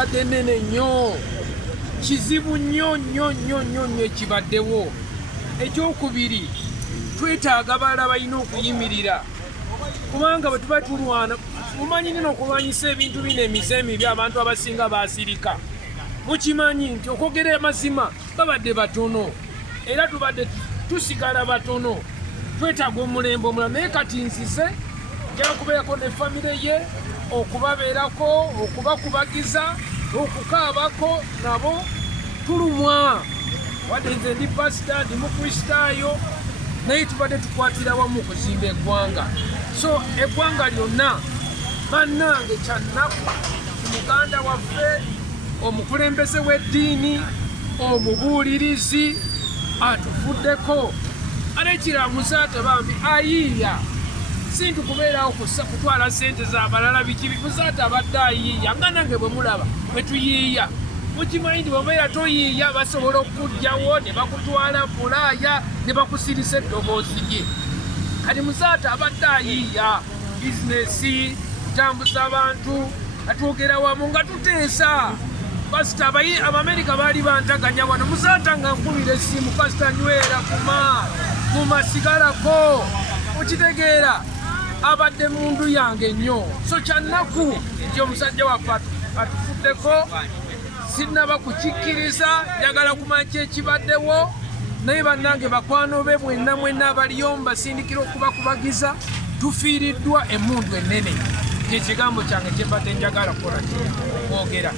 ebadde nnene nnyo, kizibu nnyo ekibaddewo. Ekyokubiri, twetaaga abalala balina okuyimirira, kubanga bwe tuba tulwana, mumanyi nino okulwanyisa ebintu bino emize emibi abantu abasinga basirika. Mukimanyi nti okwogera amazima babadde batono era tubadde tusigala batono. Twetaaga omulembe omulala, naye kati nzize njala kubeerako ne famire ye, okubabeerako, okubakubagiza, okukaabako nabo. Tulumwa wadde nze ndi pasita, ndi mukristaayo, naye tubadde tukwatira wamu okuzimba eggwanga. So eggwanga lyonna bannange kyannaku muganda waffe omukulembeze w'eddiini, omubuulirizi atufuddeko. Ate ekiramuze ate bambi ayiiya, sintu kubeerawo kutwala ssente z'abalala bikibi. Muzaate abadde ayiiya nga nange bwe mulaba bwe tuyiiya. Mukimanyi nti bw'obeera toyiiya basobola okukugyawo ne bakutwala Bulaaya ne bakusirisa eddoboozi lye. Kati muzaate abadde ayiiya bizinesi, kutambuza abantu, atwogera wamu nga tuteesa. Kasita Abamerika baali bantaganya wano, muzaata nga nkubira essimu, kasita nywera kumasigalako. Okitegeera abadde mundu yange nnyo. So kyannaku nti omusajja waffe atufuddeko, sinnaba kukikkiriza, njagala kumanya kyekibaddewo. Naye bannange bakwano be mwenna abaliyo mbasindikira okubakubagiza, tufiiriddwa emmundu ennene. Ekigambo kyange kye mbadde njagala kukola okwogera.